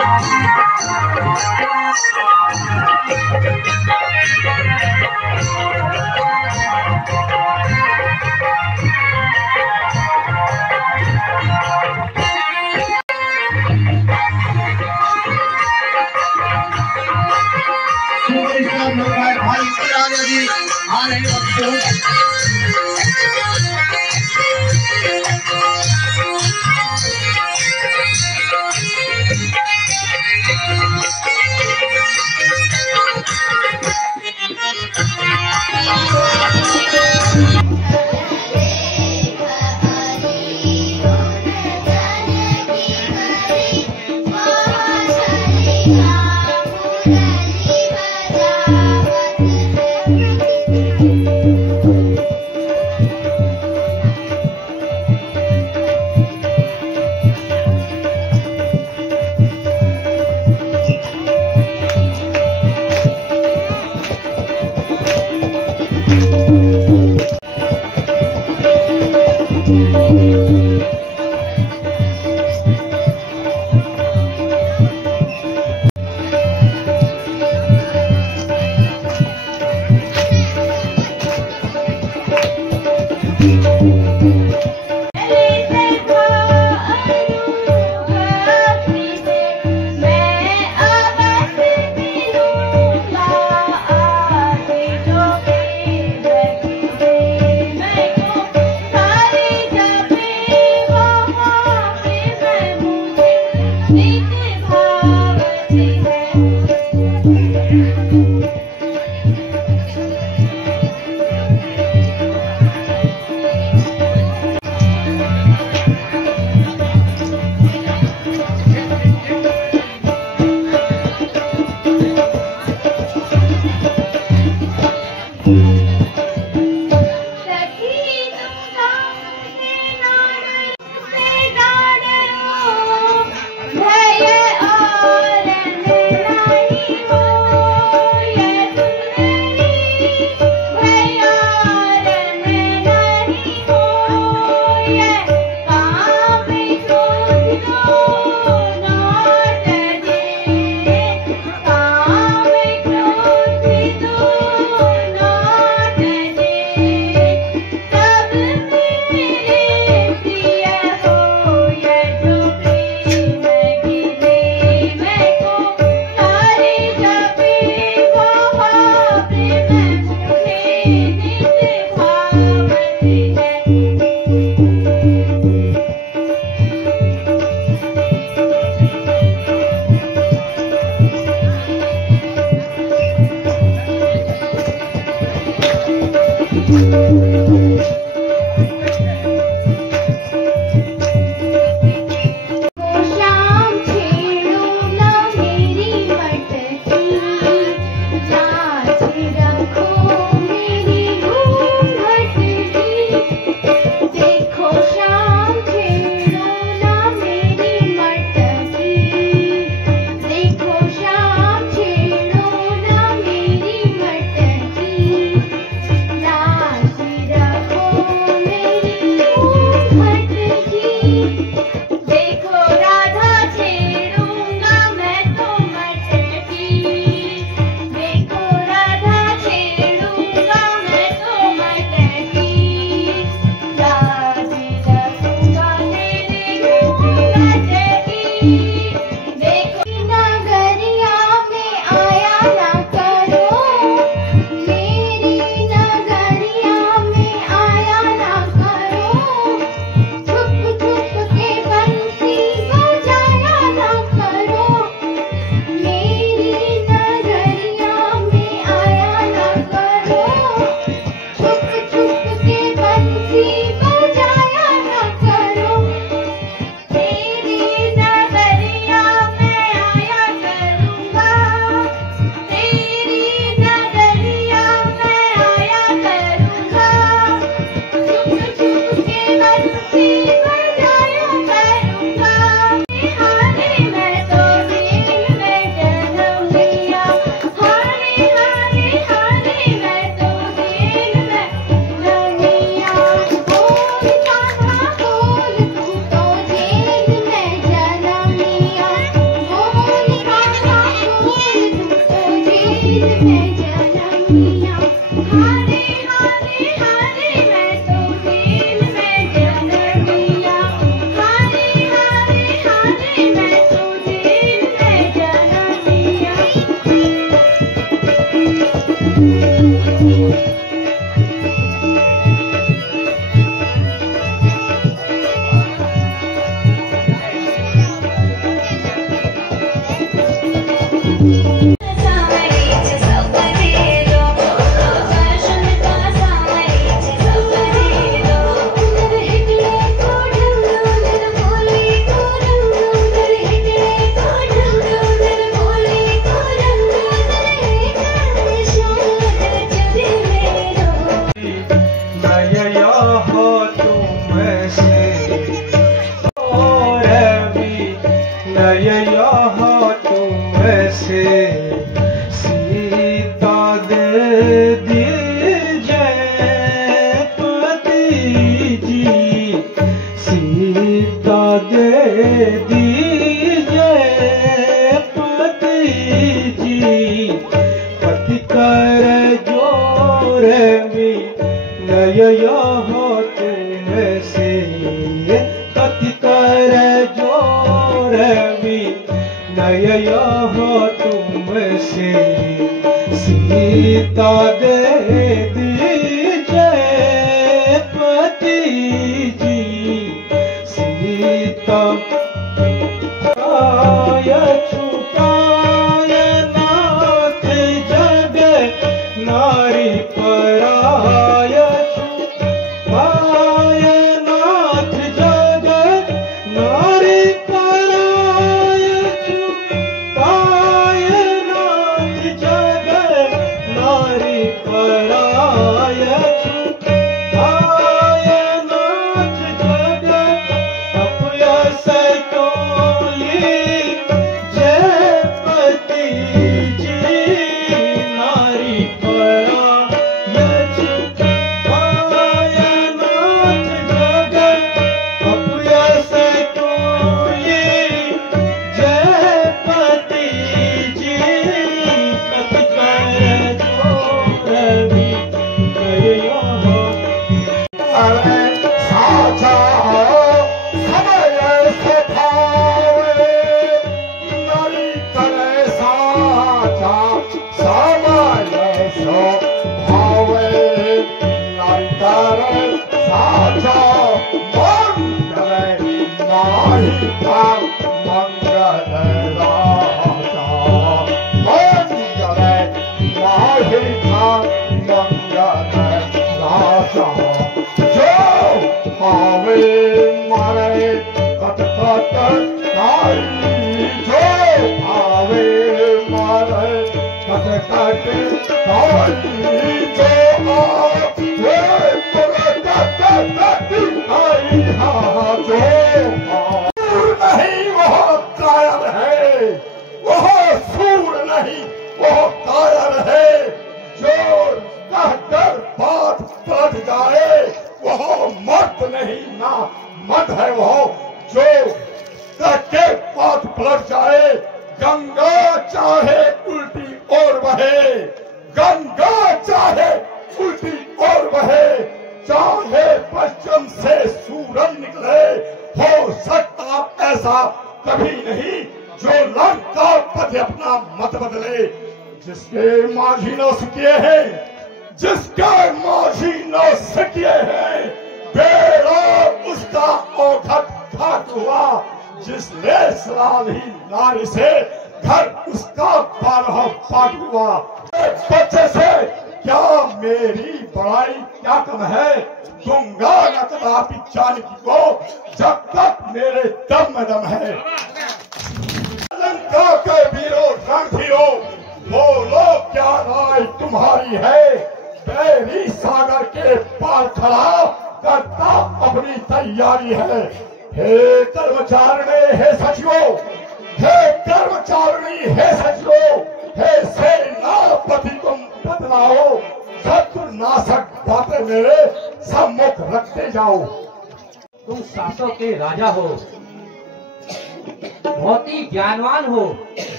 Thank you.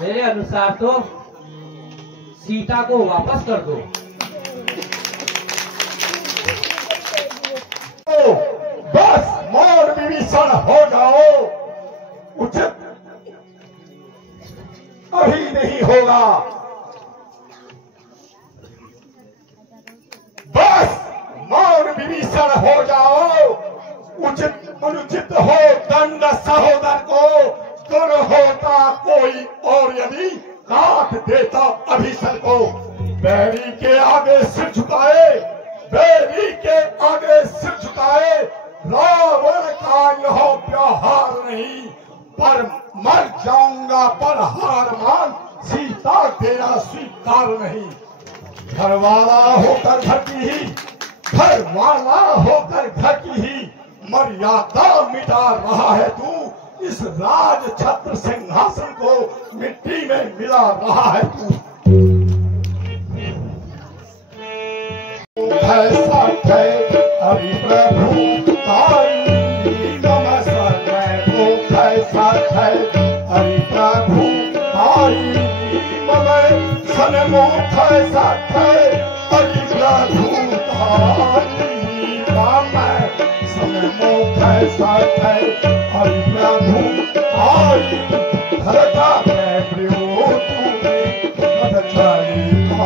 मेरे अनुसार तो सीता को वापस कर दो। बस मौन विभीषण हो जाओ, उचित अभी नहीं होगा। बस मौन विभीषण हो जाओ, उचित अनुचित हो दंड सहोदर को, दुर होता कोई और यदि काट देता अभिषण को। बैरी के आगे सिर झुकाए, बैरी के आगे सिर झुकाए, रावण का यह व्यवहार नहीं, पर मर जाऊंगा पर हार मान, सीता तेरा स्वीकार नहीं। घरवाला होकर घर की ही, घरवाला होकर घर की ही मर्यादा मिटा रहा है तू, इस राज छत्र सिंहासन को मिट्टी में मिला रहा है तू। ऐसा है हरि प्रभु ताई नमस्कार को, ऐसा है हरि प्रभु ताई मलय सन्मुख, ऐसा है हरि प्रभु ताई सन्मुख, ऐसा है हरि प्रभु ताई धरता है प्रियो तूने कथनी धरता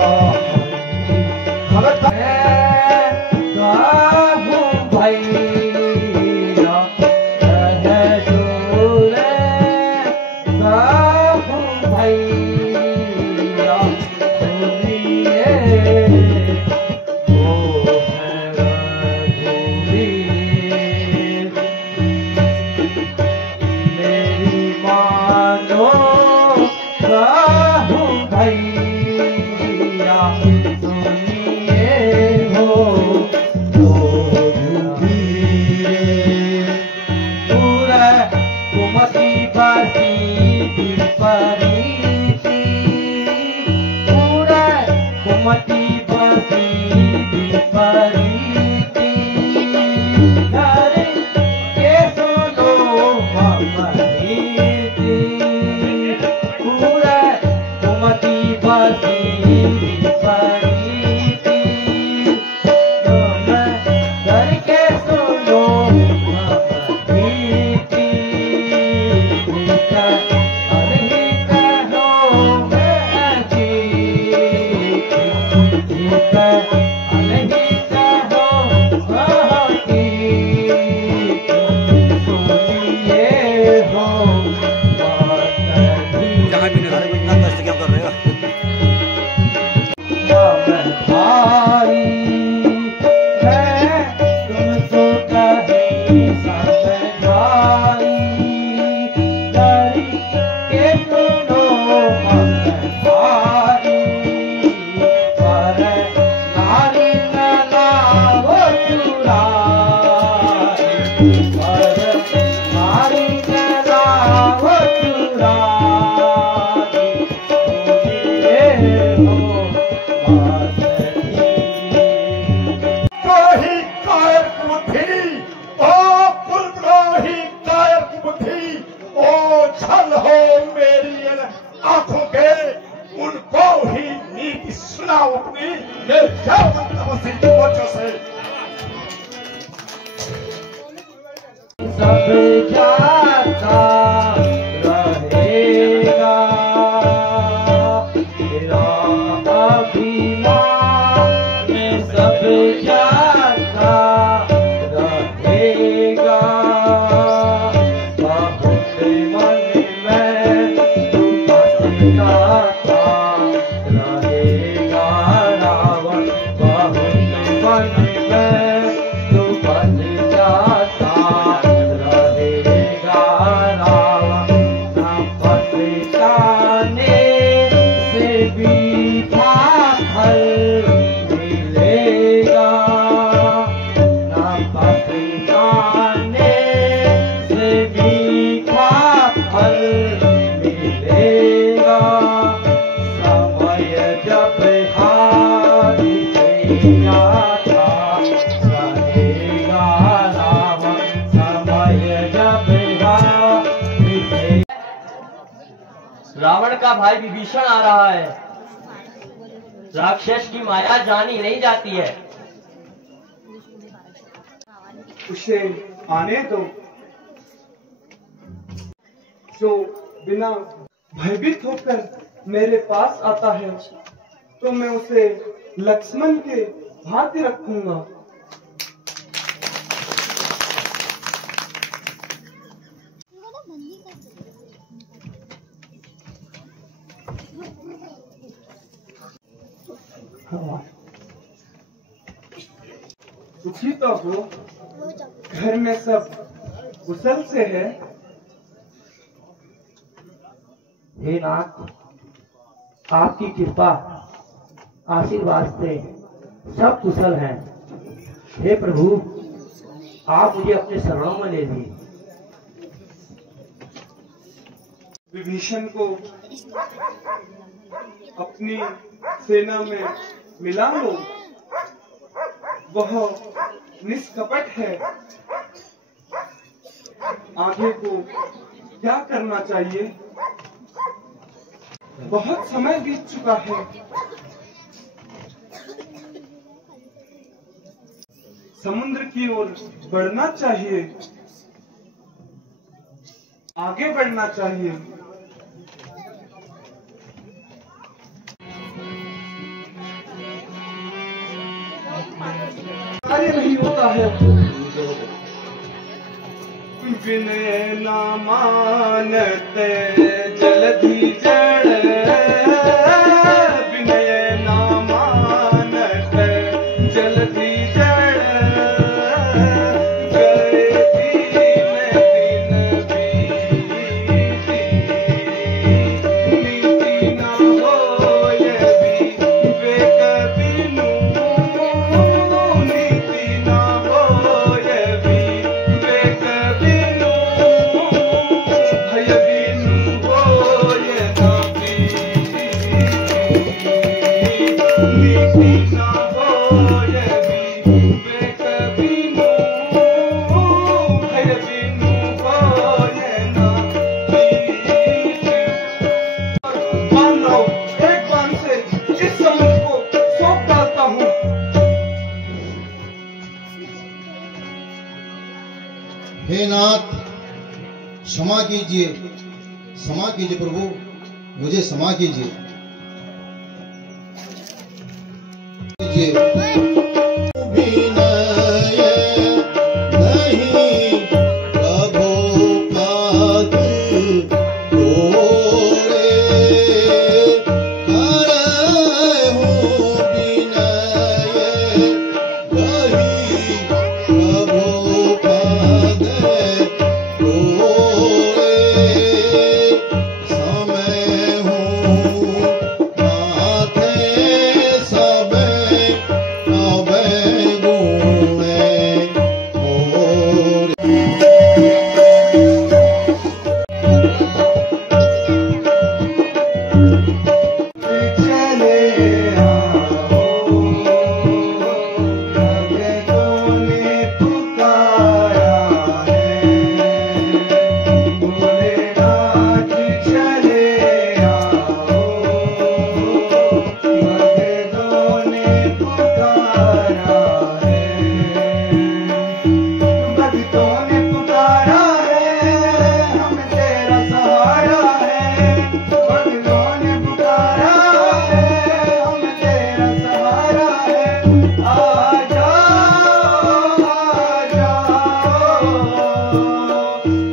रावण का भाई विभीषण आ रहा है। राक्षस की माया जानी नहीं जाती है। उसे आने दो। जो बिना भयभीत होकर मेरे पास आता है तो मैं उसे लक्ष्मण के भांति रखूंगा। सुखी तो हो, घर में सब कुशल से है। हे नाथ, आपकी कृपा आशीर्वाद से सब कुशल हैं। हे प्रभु, आप मुझे अपने शरणों में ले लीजिए। विभीषण को अपनी सेना में मिला लो। वह निष्कपट है। आगे को क्या करना चाहिए? बहुत समय बीत चुका है। समुद्र की ओर बढ़ना चाहिए, आगे बढ़ना चाहिए। कार्य नहीं होता है। विनय न मानते जलधि जड़, विनय न मानते जलधि जड़, गए दिन बीती, नीति न होय विवेक बिनु, नीति न होय विवेक बिनु, भय बिनु होय न प्रीति, नीति न होय विवेक बिनु, भय बिनु होय न प्रीति। मान लो, एक बार से इस समुद्र को सौंप डालता हूँ। हे नाथ, क्षमा कीजिए, क्षमा कीजिए प्रभु, मुझे क्षमा कीजिए। विनय नहीं प्रभुपाद तोरे, करहु विनय नहीं प्रभुपाद तोरे, समय हूँ नाथे समय अवै गुणे मोरे। चले आओ, भगतों ने पुकारा है। भोलेनाथ चले आओ, भगतों ने पुकारा है। भगतों ने पुकारा है, हम तेरा सहारा है। भगतों ने पुकारा है, हम तेरा सहारा है। आ जाओ, आ जाओ,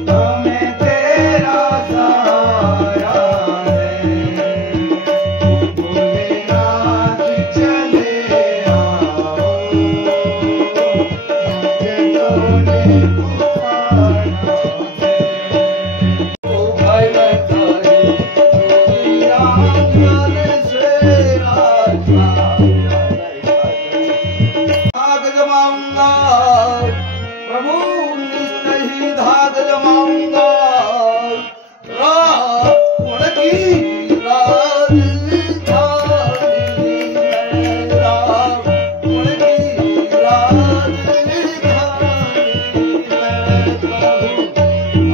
हमें तेरा सहारा है। भोलेनाथ चले आओ, भगतों ने पुकारा है। धाग जमाऊंगा प्रभु, निश्चय ही धाग जमाऊंगा। रावण की राजधानी में, रावण की राजधानी में प्रभु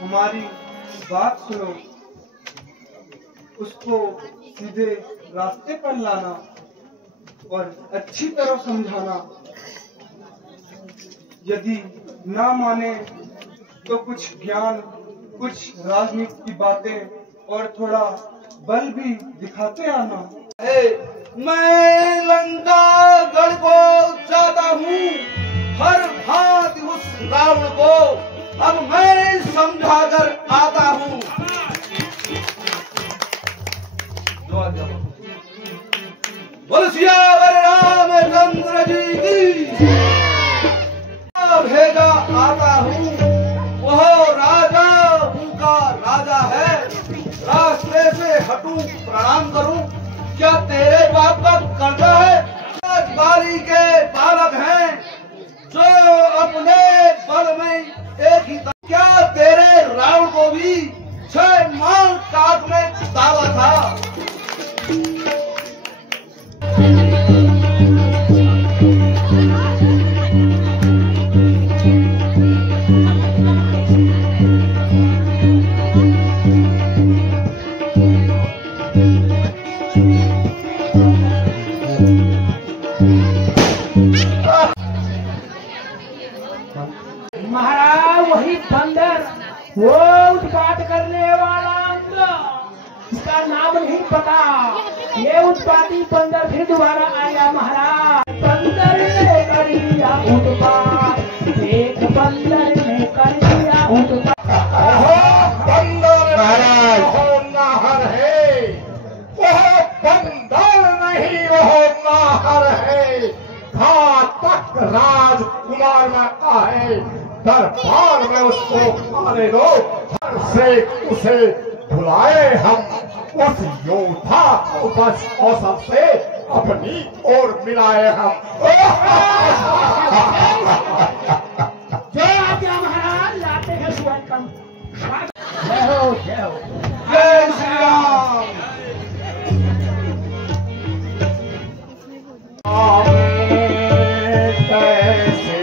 हमारी बात सुनो, उसको सीधे रास्ते पर लाना और अच्छी तरह समझाना। यदि ना माने तो कुछ ज्ञान, कुछ राजनीति की बातें और थोड़ा बल भी दिखाते आना। मैं लंका गढ़ को चाहता हूँ, हर भांति उस रावण को अब मैं समझा कर आता हूँ। बोल सियावर रामचंद्र जी की। भेजा आता हूँ, वह राजा उनका राजा है। रास्ते से हटूं, प्रणाम करूं, क्या तेरे बाप का कर्जा है? बारी के बालक हैं जो अपने बल में एक ही, क्या तेरे रावण को भी 6 माल काटने दावा था? महाराज वही बंदर, वो उत्पात करने वाला इसका नाम नहीं पता। ये उत्पाती बंदर फिर दोबारा आया महाराज। बंदर ने कर दिया उत्पात, एक बंदर ने कर दिया उत्पात। बंदर नाहर है, वह बंदर नहीं, वह नाहर है। घातक राजकुमार में आए, दरबार में उसको आने दो। हर से उसे बुलाए हम, उस योद्धा को बस औसत से अपनी ओर मिलाए हम। जय आज्ञा महाराज, लाते हैं स्वागतम। जय हो, जय हो। जय श्री राम। कैसे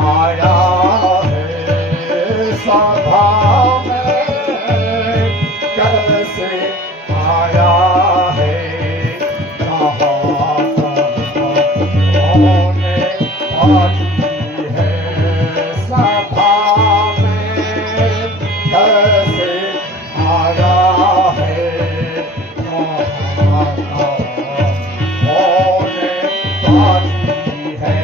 आया है सभा में, कैसे आया है, कहाँ कौने आती है सभा में, कैसे आया है, कहाँ कौने आती है।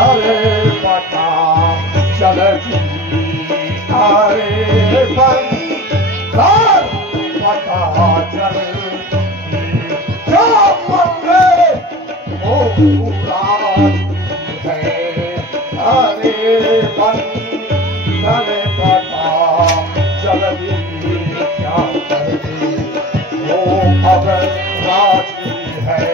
अरे पता चलती, अरे बंदर पता चलती, क्या मंगे ओ है। अरे बंदर पता चलती, क्या करती वो अब राजी है।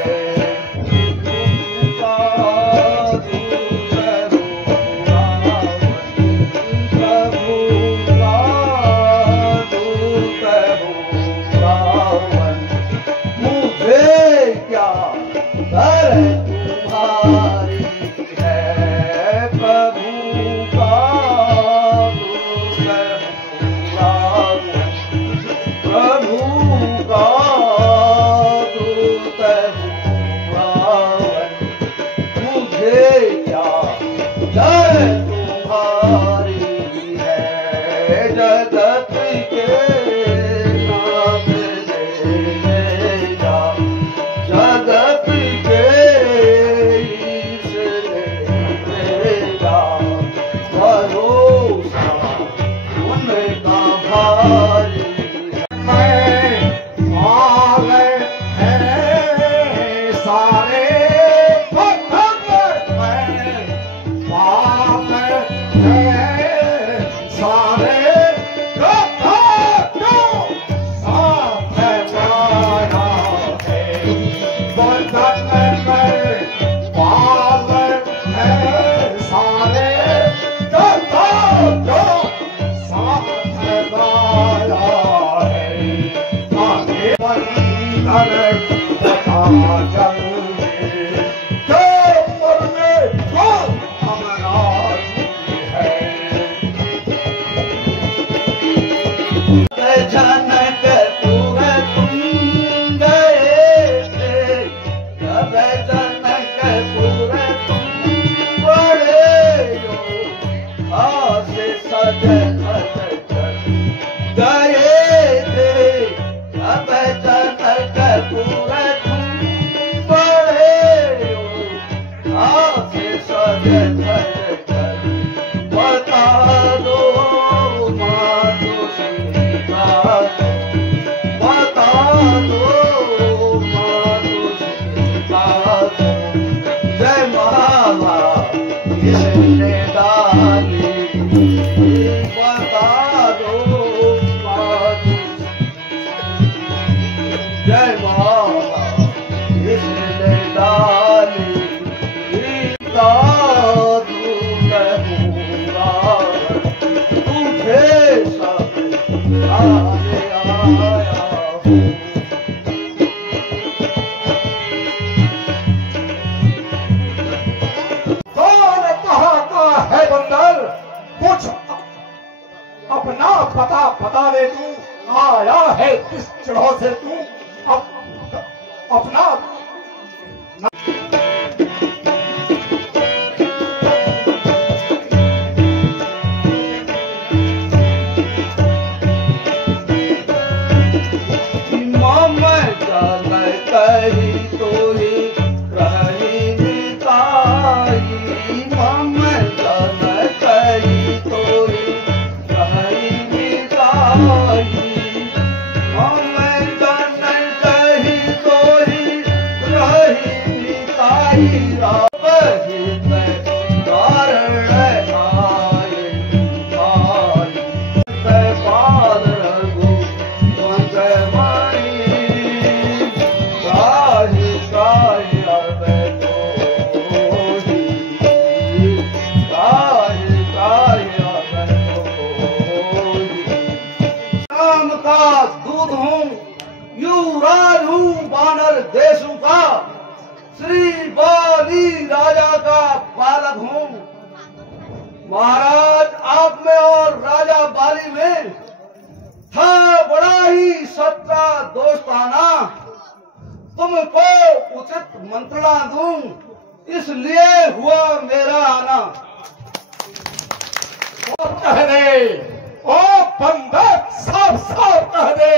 घर बता जल्दी जो मरने को हमारा है। जनक पुर तुम गए थे, जब जनक पुर तुम पड़े हो, आसे सज धज गए थे, जब जनक पुर तुम पड़े हो, आसे सज धज बता दो माधो सीता, बता दो माधो सीता, जय माला किसने डाली, बता दो माधो, जय माला किसने डाली, साधु कहूँगा तुझे सब आगे आया हूँ। कौन कहाँ का है बंदर, कुछ अपना पता बता दे तू, आया है किस जगह से तू, अपना कही तो ही रही मिताई, मम जन कही तो ही रही मिताई, मम जन कही तो ही रही मिताई, राहित कारण आए आए पाल रघु मंग माई, राम का दूध हूँ, युवराज हूँ वानर देशों का, श्री बाली राजा का बालक हूँ। महाराज आप में और राजा बाली में था बड़ा ही सच्चा दोस्ताना, तुमको उचित मंत्रणा दूं, इसलिए हुआ मेरा आना। कह दे ओ बंदर, सब सब कह दे,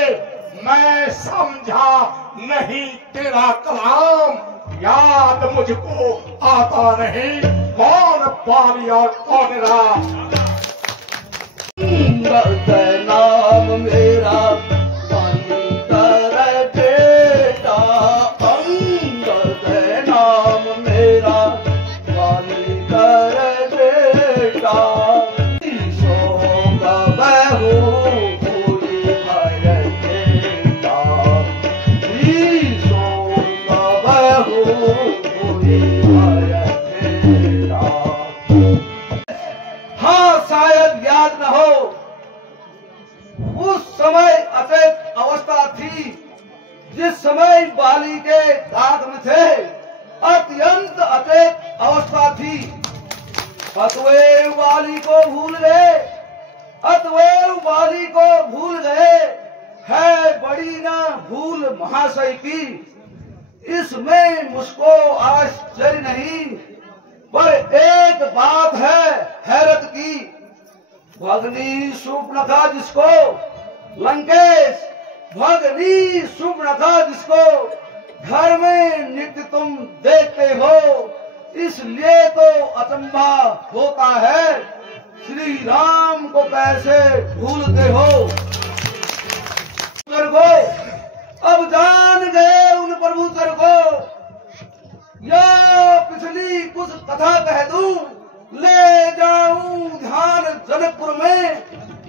मैं समझा नहीं तेरा कलाम, याद मुझको आता नहीं, कौन बाली और कौन राम। नाम मेरा अंतर बेटा, अंगद नाम मेरा अंतर बेटा, सोगा बहू पूरी भय बेटा, सोगा बहू पूरी भय बेटा। हाँ शायद याद न हो, उस समय अचेत अवस्था थी जिस समय बाली के दांत में थे, अत्यंत अचेत अवस्था थी। अतएव बाली को भूल गए, अतएव बाली को भूल गए, है बड़ी ना भूल महाशय की, इसमें मुझको आश्चर्य नहीं, पर एक बात है हैरत की। भगनी शूर्पणखा जिसको, लंकेश भगनी शूर्पणखा जिसको घर में नित्य तुम देखते हो, इसलिए तो अचंभा होता है, श्री राम को कैसे भूलते हो। को अब जान गए उन प्रभु सर को, या पिछली कुछ कथा कह दूं, ले जाऊं ध्यान जनकपुर में,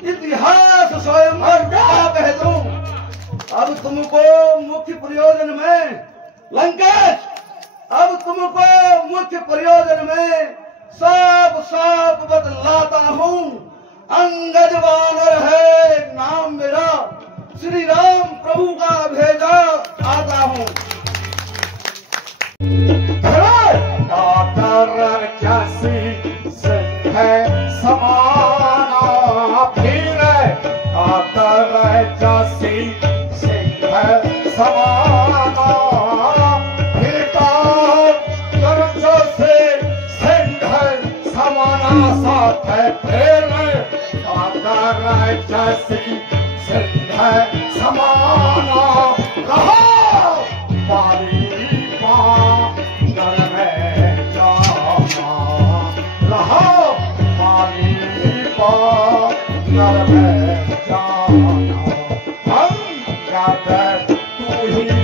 इतिहास स्वयं कह दूं। अब तुमको मुख्य प्रयोजन में लंकेश, अब तुमको मुख्य प्रयोजन में साफ साफ बतलाता हूँ। अंगद वानर है नाम मेरा, श्री राम प्रभु का भेजा आता जैसी सिद्ध है समाना रहो पाली पागल में जाना रहो पाली पागल में जाना हम गाते तू ही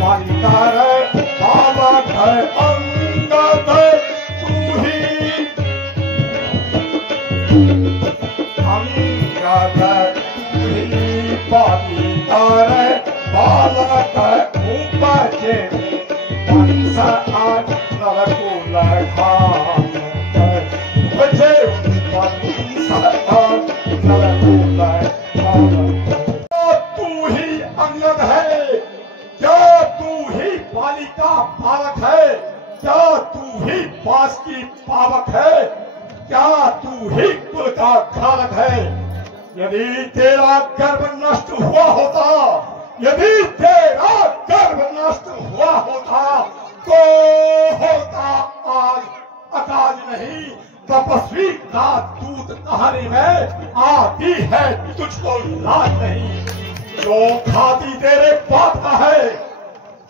मालिका रे बाबा है अंगद तू ही अंगद तू ही मालिका रे बाबा है उपजे पंस आज नरकुल खान बजे पंस आज नरकुल खान तू ही अंगद है क्या तू ही बालिका बालक है क्या तू ही पास की पावक है क्या तू ही कुल का खालक है यदि तेरा गर्भ नष्ट हुआ होता यदि तेरा गर्भ नष्ट हुआ होता तो होता आज अकाल नहीं तपस्वी का दूत कहानी में आती है तुझको लाज नहीं जो खाती तेरे बाप का है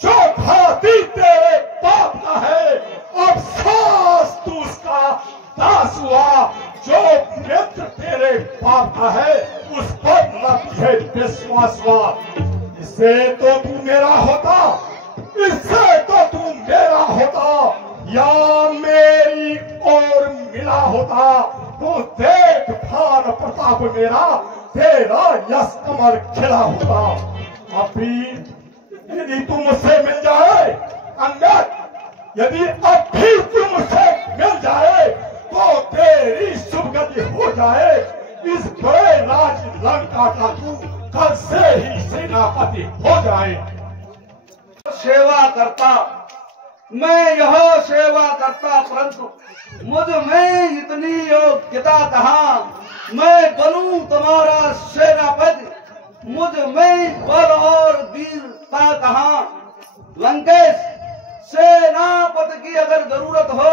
जो खाती तेरे बाप का है अब सास तू उसका दास हुआ जो मित्र तेरे बाप का है उस पर न तुझे विश्वास हुआ इससे तो तू मेरा होता इससे तो तू मेरा होता या मेरी और मिला होता तो देख भान प्रताप मेरा तेरा यश कमल खिला होता अभी यदि तू मुझसे मिल जाए अंगद यदि अब भी तू मुझसे मिल जाए तो तेरी शुभ गति हो जाए इस बड़े राज लंका का तू कल से ही सेनापति हो जाए सेवा करता मैं यह सेवा करता परंतु मुझ में इतनी योग्यता कहाँ मैं बनूं तुम्हारा सेनापति मुझ में बल और वीरता कहाँ लंकेश सेनापति की अगर जरूरत हो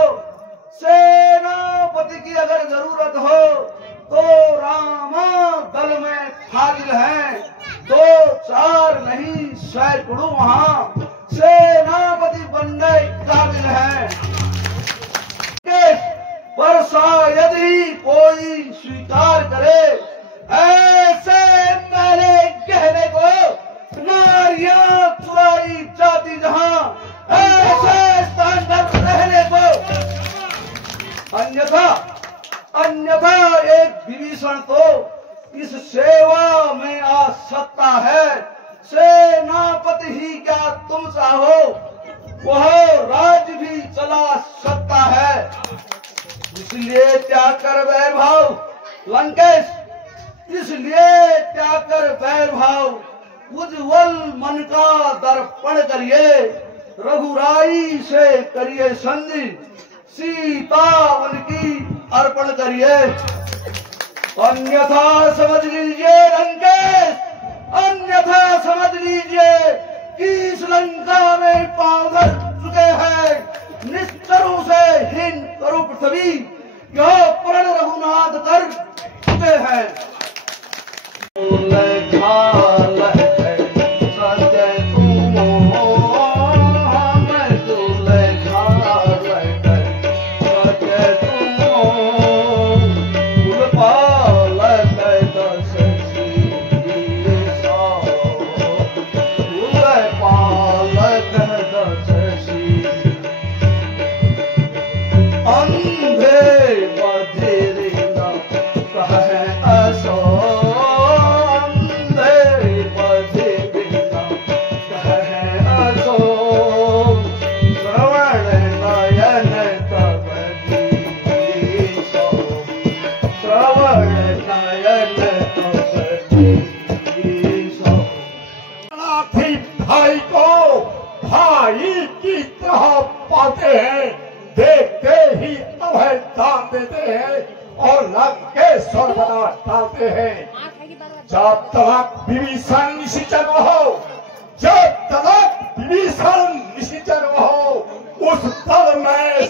सेनापति की अगर जरूरत हो तो रामा दल में फाजिल हैं 2-4 नहीं सैकड़ों वहां सेनापति बनने काबिल हैं वर्षा यदि कोई स्वीकार करे ऐसे पहले कहने को नारियां चुराई जाती जहां ऐसे स्थान पर रहने को अन्यथा एक विभीषण तो इस सेवा में आ सकता है सेनापति ही क्या तुम चाहो वह राज्य भी चला सकता है इसलिए त्याग कर वैर भाव लंकेश इसलिए त्याग कर वैर भाव उज्ज्वल मन का दर्पण करिए रघुराई से करिए संधि सीता उनकी अर्पण करिए अन्यथा समझ लीजिए लंकेश अन्यथा समझ लीजिए कि इस लंका में पांव धर चुके हैं निष्ठुरों से हीन करो पृथ्वी यह प्रण रघुनाथ कर चुके हैं भाई को भाई की तरह पाते हैं देखते ही अभय दान देते हैं और लंकेश्वर बना डालते हैं जब तक विभीषण निशाचर हो जब तक विभीषण निशाचर हो उस दल में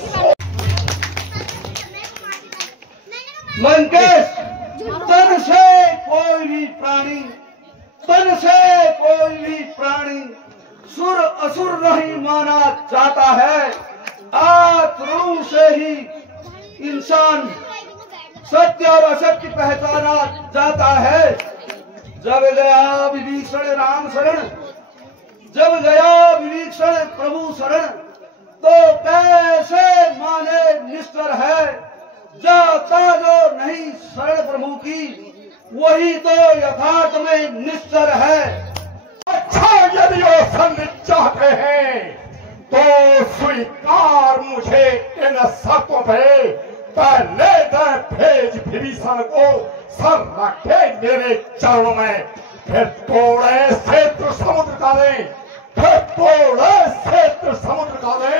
लंकेश, तन से कोई भी प्राणी, तन से कोई भी प्राणी सुर असुर नहीं माना जाता है। आत्मा से ही इंसान सत्य और असत्य पहचाना जाता है। जब गया विभीषण राम शरण, जब गया विभीषण प्रभु शरण, तो कैसे माने निष्ठर है। जाता जो नहीं शरण प्रभु की, वही तो यथार्थ में निष्ठर है। अच्छा, यदि वो संधि चाहते हैं तो स्वीकार मुझे इन शर्तों पे। पहले भेज विभीषण को सर रखे मेरे चरणों में, फिर तोड़े क्षेत्र समुद्र का दे, फिर तोड़े क्षेत्र समुद्र का दे,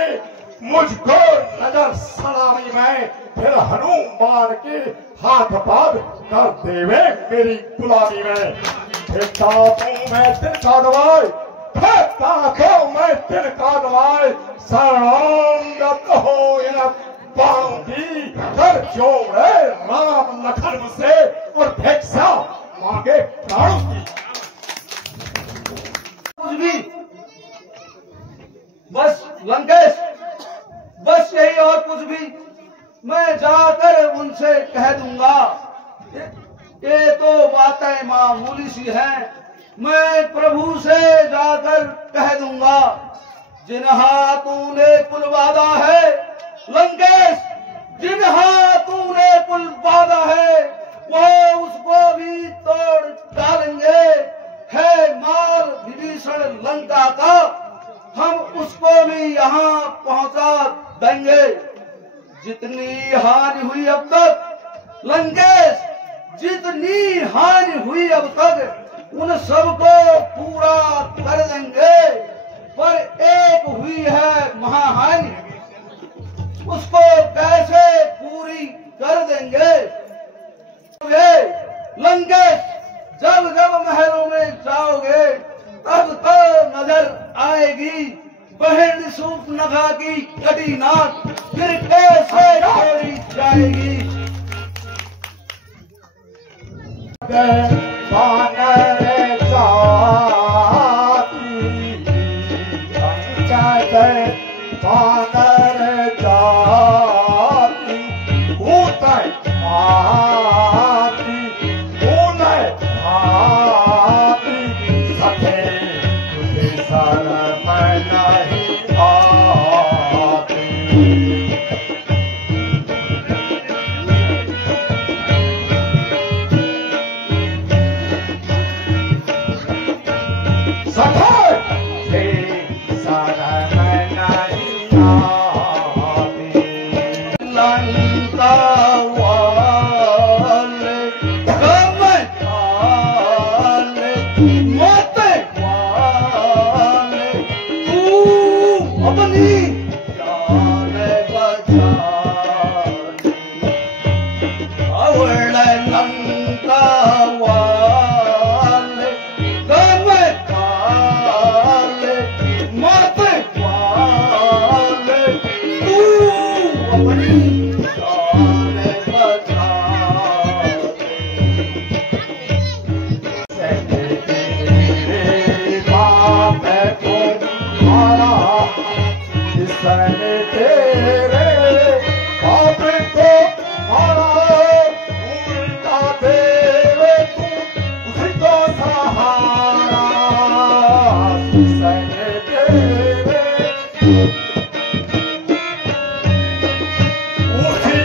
मुझको नजर सलामी में, फिर हनुमान के हाथ पाद कर देवे मेरी गुलामी में। फिर दांतों में तिनका दवाई, फिर दांतों में तिनका दवाई, शरणागत हो या बांधी कर जोड़े राम लखन से, और भिक्षा मांगे प्राणों की। कुछ भी बस लंकेश, बस यही और कुछ भी मैं जाकर उनसे कह दूंगा। ये तो बातें मामूली सी हैं, मैं प्रभु से जाकर कह दूंगा। जिन हाथों ने पुल बांधा है लंकेश, जिन हाथों ने पुल बांधा है, वो उसको भी तोड़ डालेंगे। है माल विभीषण लंका का, हम उसको भी यहाँ पहुंचा देंगे। जितनी हानि हुई अब तक लंकेश, जितनी हानि हुई अब तक, उन सबको पूरा कर देंगे। पर एक हुई है महाहानि, उसको कैसे पूरी कर देंगे। लंकेश, जब जब महलों में जाओगे तब तो नजर आएगी बहन सूर्पनखा की कटी नाक, फिर कैसे छोड़ी जाएगी। बानर जाती, बानर जाती, उतर आती, उन्हें आती, सखे तुझे सर में नहीं आती। उसी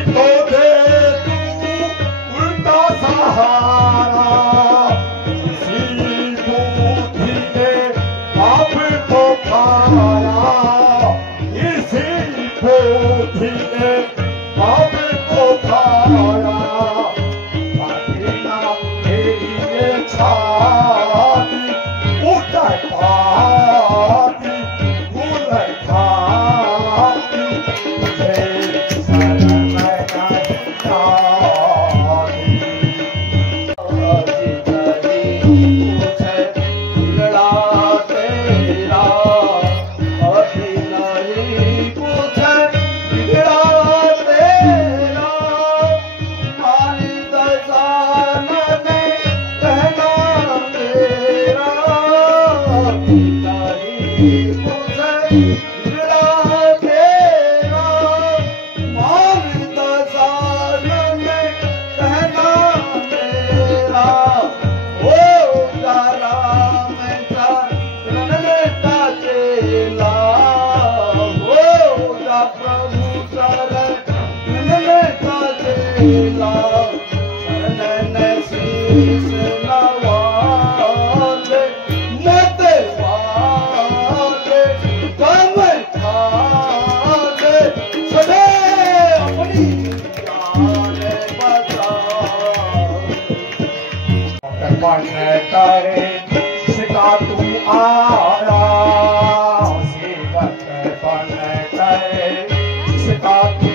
बन करे जिसका तू आया, सेवक बन करे जिसका तू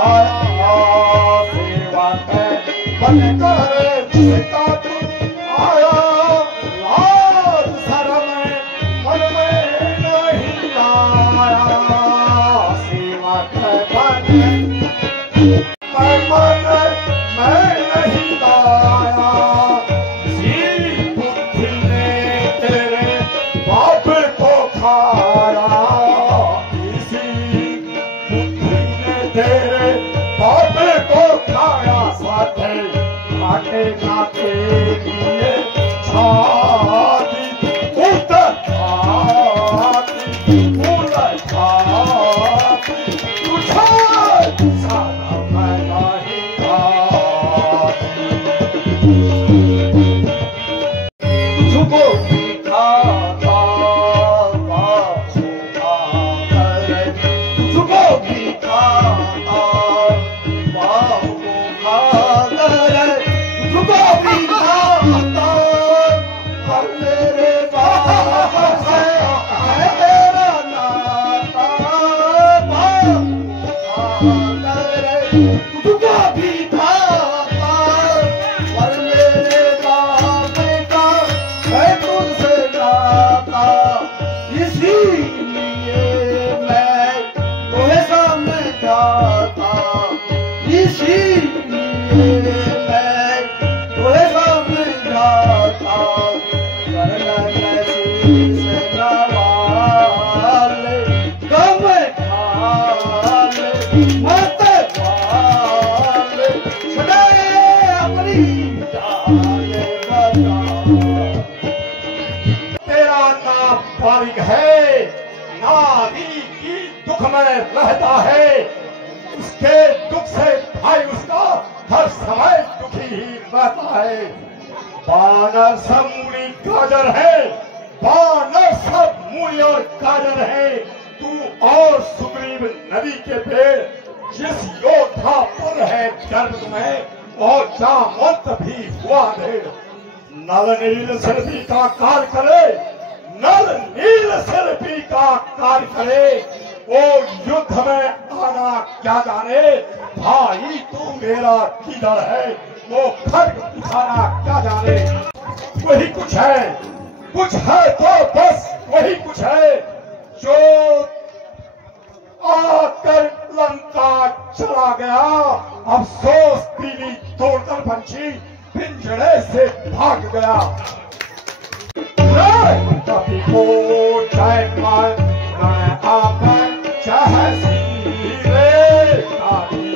आया, सेवक बन करे जिसका तू आया, लाज शर्म मन में नहीं आया, सेवक बन मैं नहीं लाया, इसी बुद्धि ने तेरे बाप को खाया, इसी बुद्धि ने तेरे बाप को खाया, साथे काटेगा के लिए छाती उतर छाती उतर छाती तुझे सारा मैं नहीं तुझको दिखाता बापू खाकर, तुझको दिखाता बापू खाकर, तुझको दिखाता कर मेरे बाप से है तेरा नाता, बापू खाकर तुझको दिखाता कर मेरे बाप का है तुझसे नाता, इसीलिए मैं तुम्हें समझाता, इसीलिए मैं तुम्हें समझाता, करना नसीब से नवाले, कम खाले मत वाले, छुड़ाए अपनी जान बता। तेरा नाम बारिक है, नारी की दुख में रहता है, उसके दुख से भाई उसका हर समय दुखी ही रहता है। बानर सब मूली गाजर है, बानर सब मूली और गाजर है, तू और सुग्रीव नदी के पेड़ जिस योद्धा पर है गर्भ में और जामवंत भी हुआ ढेर। नल नील शिल्पी का कार्य करे, नल नील शिल्पी का कार्य करे, वो युद्ध में आना क्या जाने, भाई तू मेरा किधर है, वो खड्ग उठाना क्या जाने। वही कुछ है तो बस वही कुछ है जो आकर लंका चला गया। अफसोस पीली तोड़कर पंछी पिंजड़े से भाग गया। कभी को चाहे मार आकर चाहे सीरे, कभी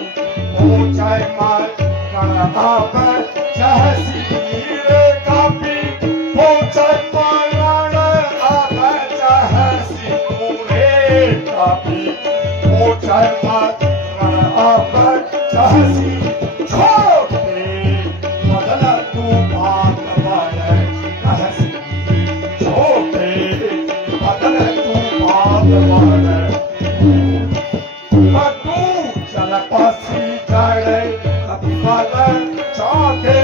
को चाहे मार आकर चाहे सीरे, कभी को चाहे मार आकर चाहे सिंदूरे, कभी को चाहे मार आकर चाहे सी छोटे बदला तू बात वाले कहसी, छोटे बदला तू बात वाले। कटू चल पासी जाए कभी बदल जाके,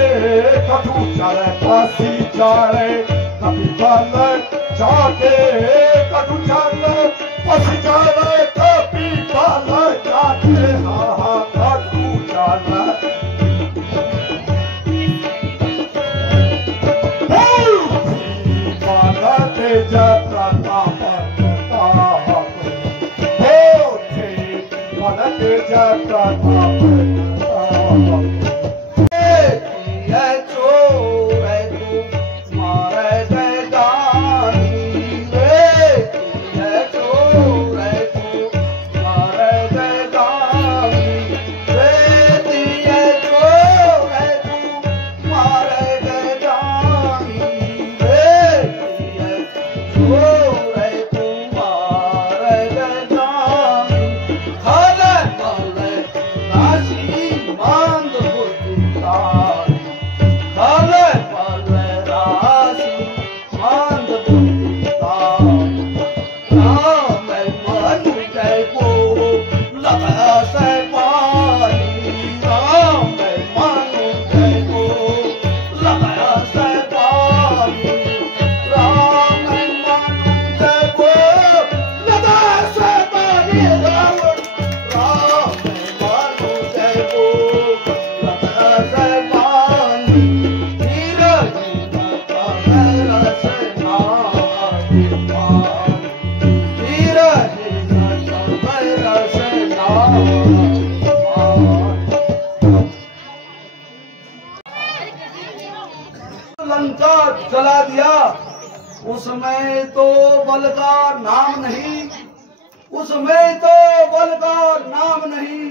कटू चल पासी जाए कभी बदल जाके, कटू चल पासी जाए कभी बदल जाके, हाँ हाँ कटू चल लंका जला दिया, उसमें तो बल का नाम नहीं, उसमें तो बल का नाम नहीं,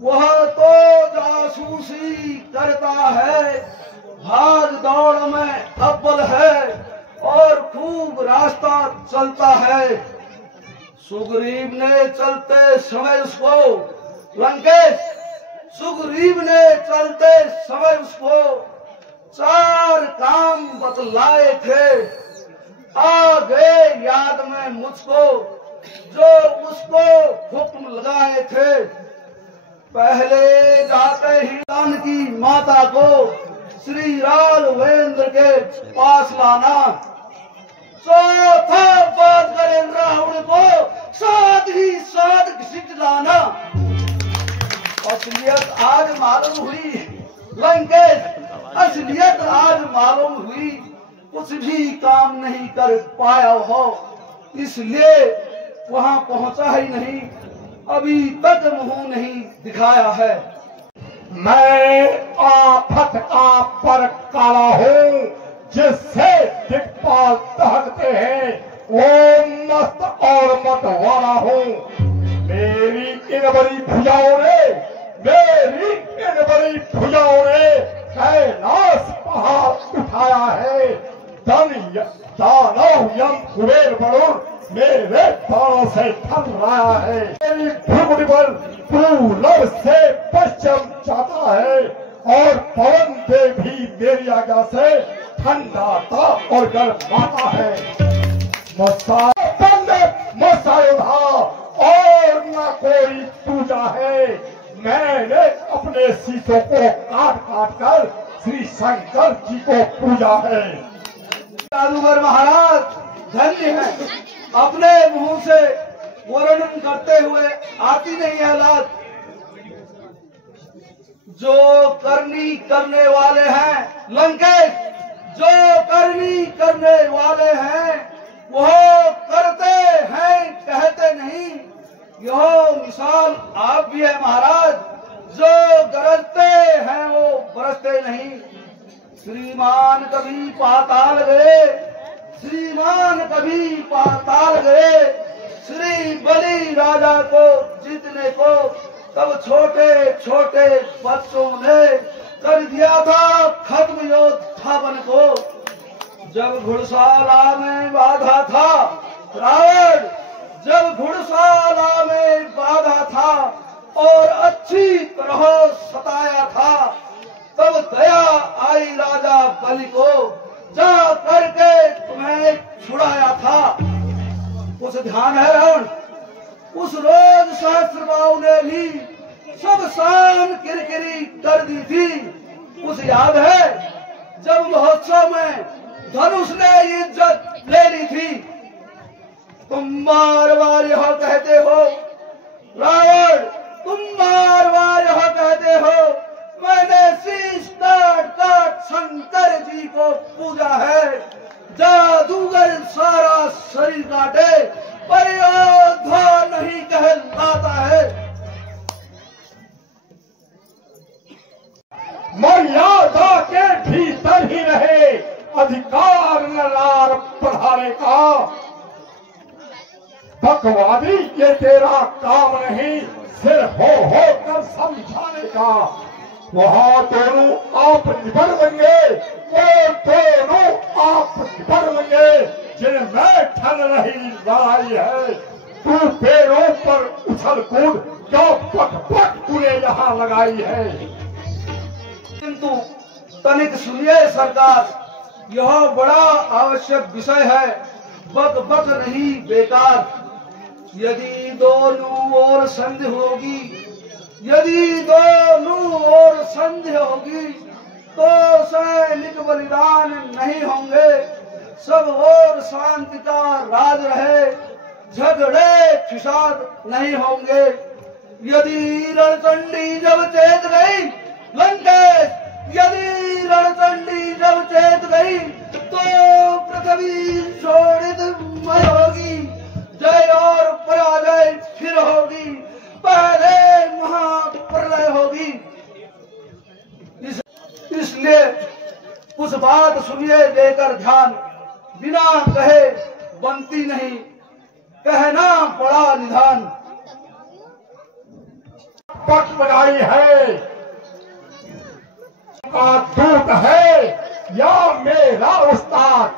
वह तो जासूसी करता है, भाग दौड़ में अव्वल है और खूब रास्ता चलता है। सुग्रीव ने चलते समय उसको, लंकेश सुग्रीव ने चलते समय उसको 4 काम बतलाए थे, आगे याद में मुझको जो उसको हुक्म लगाए थे। पहले जाते ही जानकी माता को श्री राघवेंद्र के पास लाना, चौथा बात करे रावण को साथ ही साथ घसीट लाना। असलियत आज मालूम हुई लंकेश, असलियत आज मालूम हुई, कुछ भी काम नहीं कर पाया हो, इसलिए वहां पहुंचा ही नहीं, अभी तक मुंह नहीं दिखाया है। मैं आफत का पर काला हूँ, जिससे दिक्पाल दहकते हैं, वो मस्त और मत वाला हूँ। मेरी इन बड़ी भुजाओं ने, मेरी इन बड़ी भुजाओं ने कैलाश पहाड़ उठाया है। दानव यम कुबेर वरुण मेरे बाणों से थम रहा है। मेरी भ्रुकुटी पर पूर्व से पश्चिम जाता है और पवन देव भी मेरी आज्ञा से ठंडाता और गर्माता है। मुसायोधा और न कोई पूजा है, मैंने अपने शीशों को काट काट कर श्री शंकर जी को पूजा है। जादूगर महाराज धन्य है, अपने मुंह से वर्णन करते हुए आती नहीं है लाज। जो करनी करने वाले हैं लंकेश, जो करनी करने वाले हैं वो करते हैं, कहते नहीं। यह मिसाल आप भी है महाराज, जो गरजते हैं वो बरसते नहीं। श्रीमान कभी पाताल गए, श्रीमान कभी पाताल गए, श्री बलि राजा को जीतने को तब छोटे छोटे बच्चों ने कर दिया था खत्म योद्धापन को। जब घुड़साला में बाधा था रावण, जब घुड़साला में बाधा था और अच्छी तरह सताया था, तब दया आई राजा बलि को, जा करके तुम्हें छुड़ाया था। उस ध्यान है रावण, उस रोज सहस्त्रबाहु ने ली सब शान किरकिरी कर दी थी। उस याद है जब महोत्सव में धनुष ने इज्जत ले ली थी। तुम बार बार यह कहते हो रावण, तुम बार बार यह कहते हो मैंने शीश काट काट शंकर जी को पूजा है। जादूगर सारा शरीर काटे पर योद्धा नहीं कहलाता है। मर्यादा के भीतर ही रहे, अधिकार न लार बढ़ाने का। बकवादी ये तेरा काम नहीं, सिर हो कर समझाने का। वहाँ दोनों आप निबर लेंगे, वो दोनों आप निबर लेंगे, जिनमें ठन रही लड़ाई है। तू पैरों पर उछल कूद जो पट पट तूने यहाँ लगाई है। किंतु तनिक सुनिए सरकार, यह बड़ा आवश्यक विषय है, बक बक नहीं बेकार। यदि दोनों ओर संधि होगी, यदि दोनों ओर संधि होगी तो सैनिक बलिदान नहीं होंगे, सब ओर शांति का राज रहे, झगड़े फिसाद नहीं होंगे। यदि रणचंडी जब चेत गई लंकेश, यदि रणचंडी जब चेत गई तो पृथ्वी शोणितमय होगी, जय और पराजय फिर होगी, पहले महाप्रलय होगी। इसलिए उस उस बात सुनिए देकर ध्यान, बिना कहे बनती नहीं, कहना बड़ा निधान। पट बनाई है का दूत है या मेरा उस्ताद,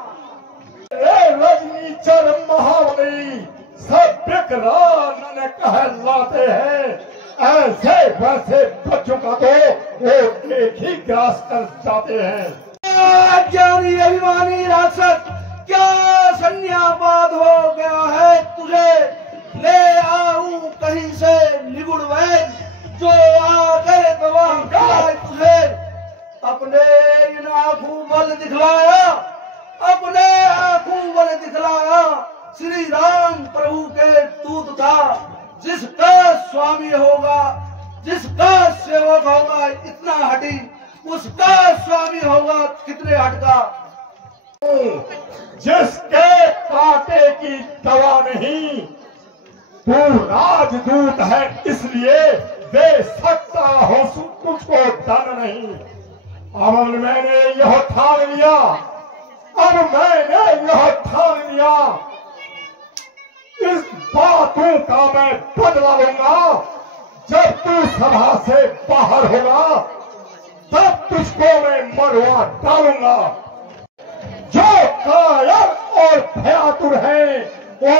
रजनीचर महाबली सब विकरान कहलाते हैं। ऐसे वैसे बच्चों का तो वो एक ही ग्रास कर जाते हैं। ज्ञानी अभिमानी राक्षस, क्या संन्यापात हो गया है तुझे? ले आऊं कहीं से निगुण वैद, जो आकर दवा खिलाए तुझे। अपने इन आंखों बल दिखलाया, अपने आंखों बल दिखलाया, श्री राम प्रभु के दूत था। जिसका स्वामी होगा, जिसका सेवक होगा इतना हटी, उसका स्वामी होगा कितने हटका। जिसके कांटे की दवा नहीं, तू राजदूत है इसलिए दे सकता हो तुझको दंड नहीं। अब मैंने यह ठान लिया, अब मैंने यह ठान लिया, इस बातों का मैं बदला लूंगा। जब तू सभा से बाहर होगा तब तुझको मैं मरवा डालूंगा। जो कायर और भयातुर है वो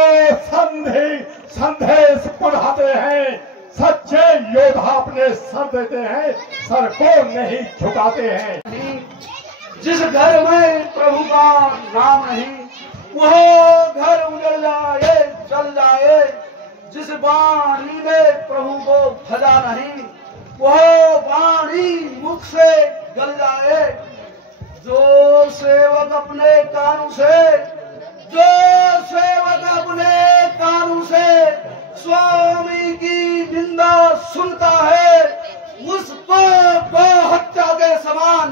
संदेश पढ़ाते हैं, सच्चे योद्धा अपने सर देते हैं, सर को नहीं झुकाते हैं। जिस घर में प्रभु का नाम नहीं, वह घर उजड़ जाए चल जाए। जिस वाणी में प्रभु को भजा नहीं, वह वाणी मुख से गल जाए। जो सेवक अपने कानों से, जो सेवक अपने कानों से स्वामी की निंदा सुनता है, उसको हत्या के समान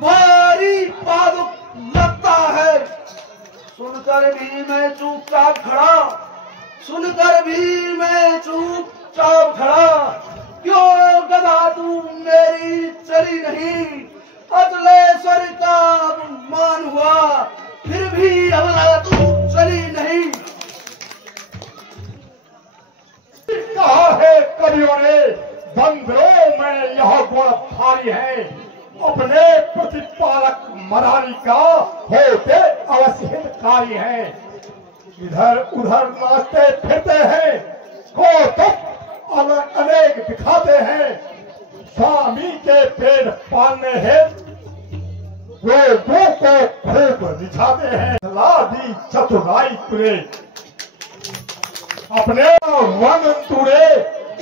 भारी पादुक लगता है। सुनकर भी मैं चुपचाप खड़ा, सुनकर भी मैं चुपचाप खड़ा। क्यों गधा तू मेरी चली नहीं, अचलेश्वर का मान हुआ, फिर भी अबला तू चली नहीं। कहा है कवियों ने, बंदरों में यह गुण भारी है, अपने प्रतिपालक मरारी का होते अवश्य हितकारी है। इधर उधर नाचते फिरते हैं, कौतुक अनेक दिखाते हैं। स्वामी के पेड़ पालने हेतु लोगों को खूब रिझाते हैं। लादी चतुराई तुरे, अपने वन तुरे,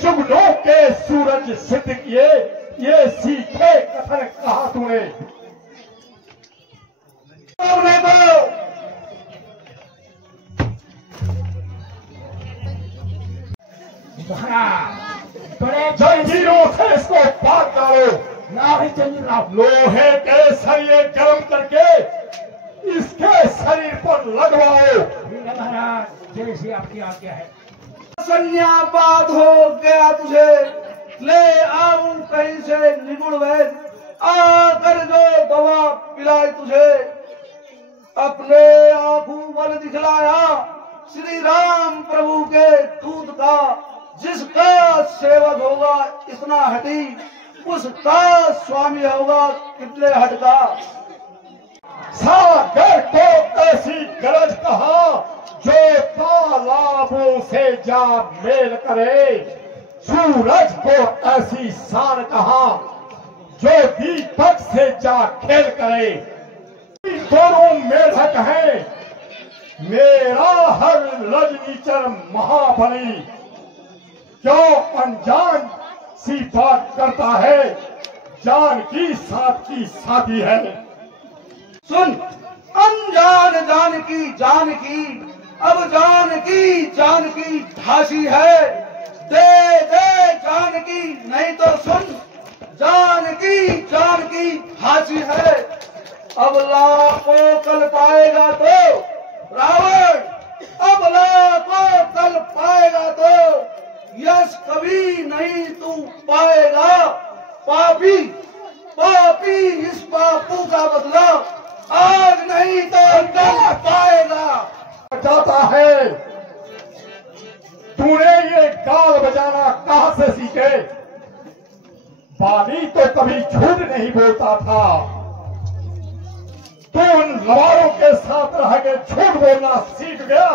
चुगलों के सूरज सिद्ध किए, ये सीखे कथन कहा तूने। बड़े जंजीरों से इसको पार डालो, ना ही जंजीर लोहे के सरिये गर्म करके इसके शरीर पर लगवाओ। महाराज जैसी आपकी आज्ञा है। संन्यापात हो गया तुझे, ले आऊं कहीं से निगुण वैद, आकर जो दवा पिलाए तुझे। अपने आंखों बल दिखलाया, श्री राम प्रभु के दूत का। जिसका सेवक होगा इतना हटी, उसका स्वामी होगा कितने हटका। सागर को ऐसी गरज कहा, जो तालाबों से जा मेल करे। सूरज को ऐसी शान कहा, जो दीपक से जा खेल करे। दोनों मेढक हैं, मेरा हर रजनीचर महाबली। क्यों अनजान सी बात करता है, जान की साथ की साथी है। सुन, अनजान जान की, अब जान की फांसी है। दे जान की, नहीं तो सुन, जान की फांसी है। अब को कल पाएगा तो रावण, अब को कल पाएगा तो यश कभी नहीं तू पाएगा। पापी पापी इस पापों का बदला आज नहीं तो कल पाएगा। जाता है तूने ये गाल बजाना कहां से सीखे? बाली तो कभी झूठ नहीं बोलता था, तू उन लवारों के साथ रह के झूठ बोलना सीख गया।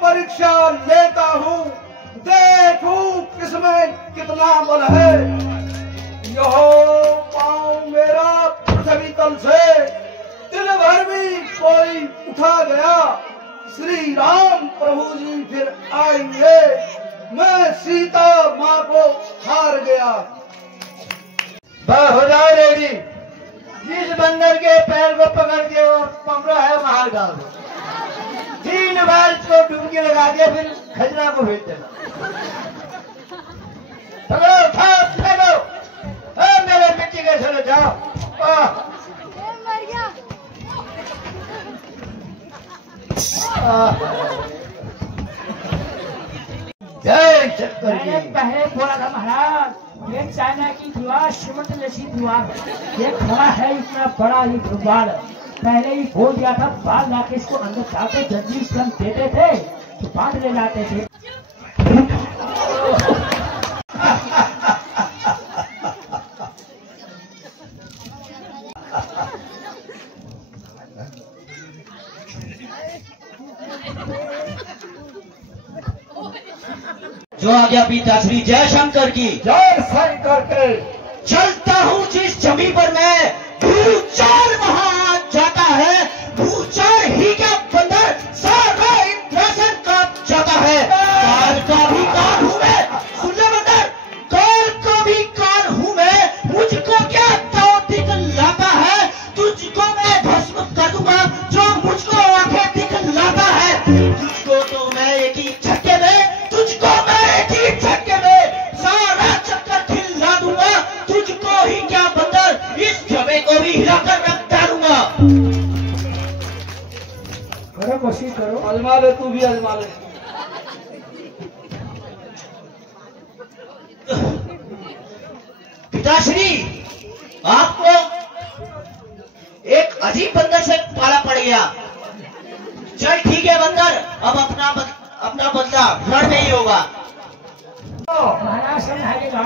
परीक्षा लेता हूँ, देखूं किसमें कितना बल है। यहो पाँव मेरा पृथ्वी तल से दिन भर भी कोई उठा गया, श्री राम प्रभु जी फिर आएंगे, मैं सीता माँ को हार गया। हो जाओ रेडी, जिस बंदर के पैर को पकड़ के और पकड़ा है वहां डाल दो, 3 बार इसको डुबकी लगा के फिर खजना को भेज देना। पकड़ो, उठाओ, फेंको, मेरे मिट्टी के चलो जाओ। जय शंकर जी। पहले बोला था महाराज, ये चाइना की दीवार सीमेंट जैसी दीवार, ये खड़ा है इतना बड़ा ये फुटबॉल, पहले ही बोल दिया था, बाल लाके इसको अंदर जाके जल्दी इसको देते थे तो बांध ले जाते थे। जो आ गया पीताश्री, जय शंकर की। जय शंकर के। चलता हूँ जिस जमीन पर मैं, भूचाल वहां जाता है, भूचाल ही क्या बंदर सारा इंद्रासन का जाता है। काल का भी काल हूँ मैं, सुन ले बंदर, काल का भी काल हूँ मैं, मुझको क्या दाव दिखलाता है, तुझको मैं भस्म कर दूंगा जो मुझको आंखें दिखलाता है। तुझको तो मैं एक ही झटके में, तुझको मैं एक ही झटके में सारा चक्कर खिला दूंगा, तुझको ही क्या बंदर इस जमे को भी हिलाकर रख डालूंगा। करो कोशिश करो, आजमा ले, तू भी आजमा ले। पिताश्री, आपको एक अजीब बंदर से पाला पड़ गया। चल ठीक है बंदर, अब अपना बदला रण में ही होगा। महाराज समझाइएगा।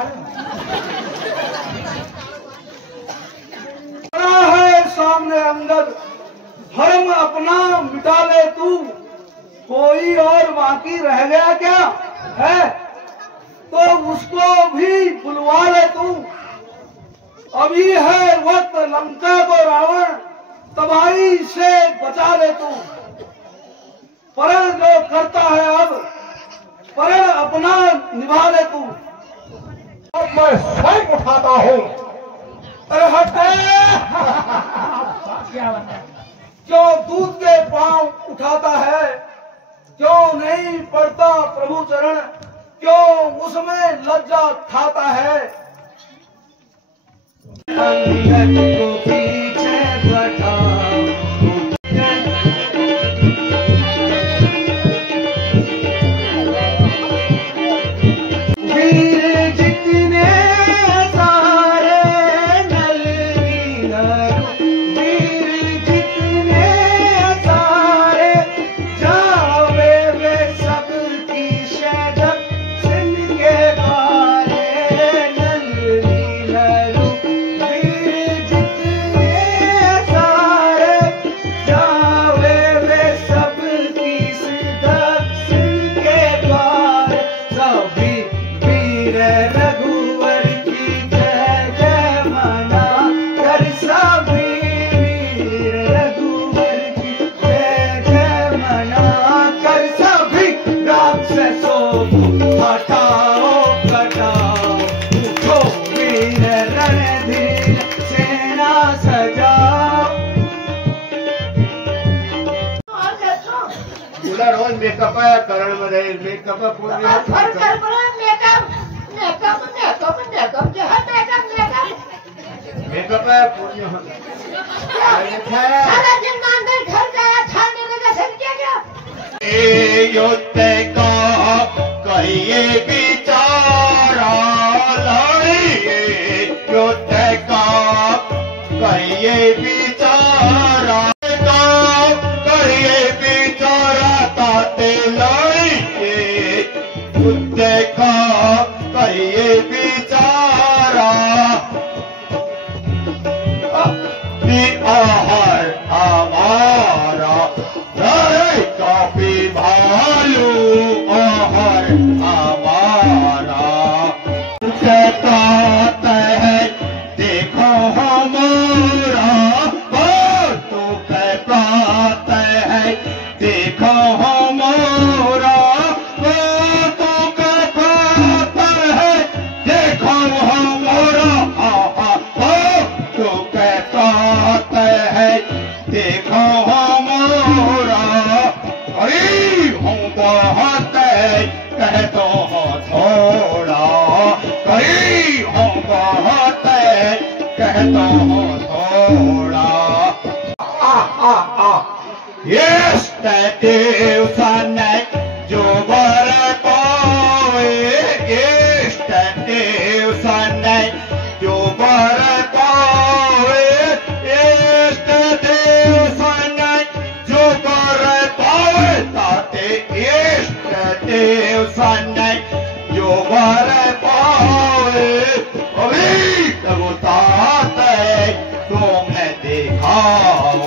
है सामने अंगद, धर्म अपना मिटा ले तू, कोई और बाकी रह गया क्या है, तो उसको भी बुलवा ले तू। अभी है वक्त लंका को रावण तबाही से बचा ले तू, परंतु जो करता है अब पर अपना निभा ले तू। अब मैं स्वयं उठाता हूँ। अरे हट क्या बता? क्यों दूध के पांव उठाता है? क्यों नहीं पड़ता प्रभु चरण? क्यों उसमें लज्जा ठाता है? अंगद को पीछे बैठा वीर जितने सारे नलवीर, वीर जितने सारे जावे वे सबकी शहदत सिंध के बारे नलवीर, वीर जितने सारे जावे वे सबकी शहदत सिंध के बारे सभी वीर रघुवर की जय जय मना कर सभी वीर रघुवर की जय जय मना कर सभी राक्षसों को हटाओ कटाओ उठो वीर रणधीर सेना सजाओ। तुला रोज मेकअप करणमध्ये मेकअप पूर्ण मेकअप पूर्ण युद्ध का कहिए बिचारा लड़िए, युद्ध का कहिए बिचारा कहिए बिचारा ताते लड़िए, युद्ध का कहिए बिचारा आहर हमारा लड़ाई काफी भालू आहर हमारा कहता है देखो हमारा तो कहता है देखो हमारा तो कहता है देखो हमारा तो कहता है देखो हमारा अरे हूँ बहुत कह दो थोड़ा अरे हूँ बहुत कह दो थोड़ा yesterday जो बर पाए yesterday जो बर पाए yesterday जो बर पाए ताते yesterday जो बर पाए अभी तब ताते तुम्हें दिखाओ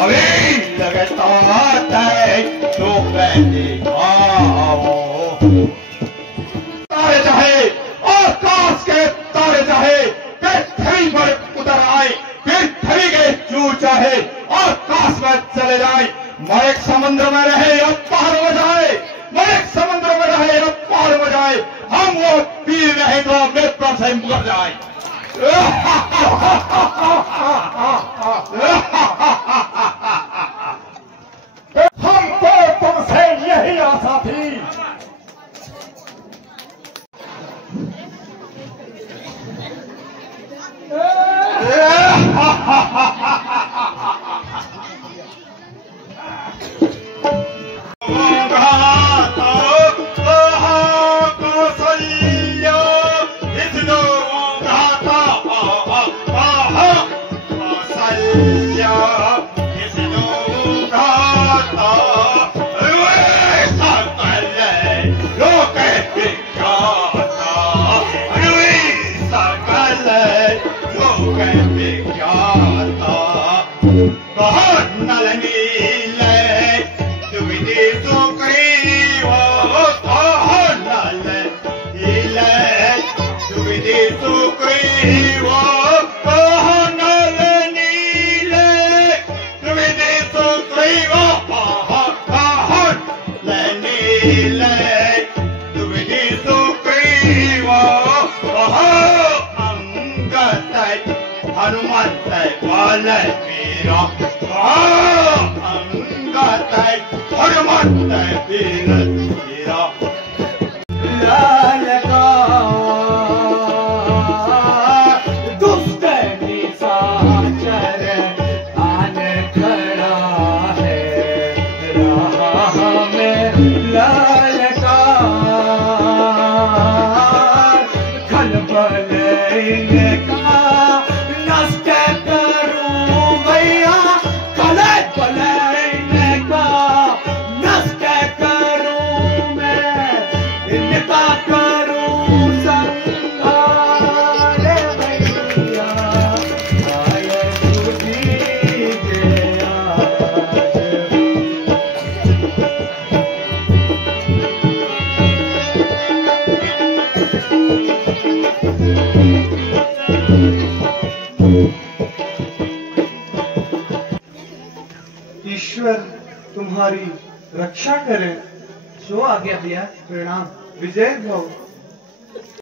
अभी लगता है तुम्हें दिखाओ तारे चाहे आकाश के तारे चाहे पृथ्वी पर उतर आए पृथ्वी के चू चाहे आकाश में चले जाए मर समुद्र में रहे या पार हो जाए मर समुद्र में रहे या पार हो जाए हम वो पीर रहे तो मृत्यु से मर जाए। हमको तुमसे यही आशा थी। लाल वीरा अंगत हनुमंत वीर वीरा लाल का दुष्ट निशाचर आन खड़ा है राह में लाल का खलबल का नष्ट करूं भैया खलबल का नष्ट करूं मैं इनका करूं संहार भैया आय तुझी जया ईश्वर तुम्हारी रक्षा करे। जो आज्ञा दिया प्रणाम। विजय भव।